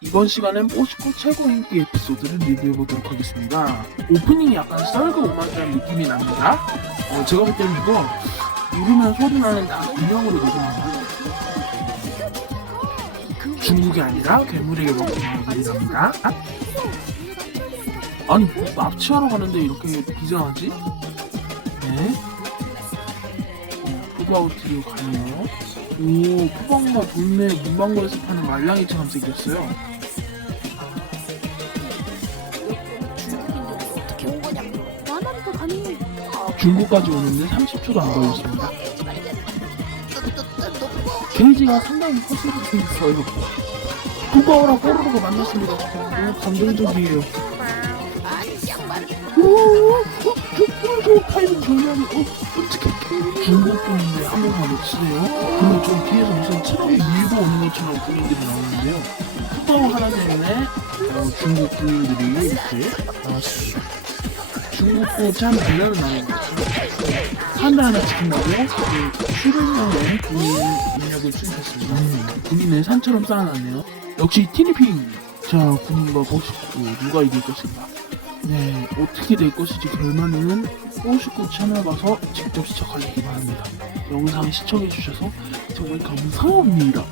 이번 시간엔 뽀시코 최고 인기 에피소드를 리뷰해보도록 하겠습니다. 오프닝이 약간 썰그 오마주한 느낌이 납니다. 어, 제가 볼 때는 이거 누르면 소리 나는 다 인형으로 녹음한 중국이 아니라 괴물에게 먹히는 말이랍니다. 아니 뭐 납치하러 가는데 이렇게 비장하지? 네. 어, 푸바오티로 가네요. 오, 푸방과 동네 문방구에서 파는 말랑이처럼 생겼어요. 중국까지 오는데 30초도 안 걸렸습니다. 게이지가 상당히 커지게 생겼어요. 푸바오랑 뽀로로가 만났습니다. 너무 감동적이에요. 오, 저 푸르조 파이는 정면이 어, 어떻게 중국 쓰네요. 그리고 좀 뒤에서 무슨 트럭이 밀고 오는 것처럼 분위기들이 나오는데요. 푸바오 하나 때문에 어, 중국 군인들이 이렇게 나왔습니다. 중국도 참 대단한 것 같아요. 하나 하나 지킨다고 그 수련령의 군인 인력을 투입했습니다. 음, 군인을 산처럼 쌓아놨네요. 역시 티니핑! 자, 군인과 버시코 누가 이길 것인가? 네, 어떻게 될 것인지 결말은 버시코 채널 가서 직접 시청하시기 바랍니다. 영상 시청해주셔서 정말 감사합니다.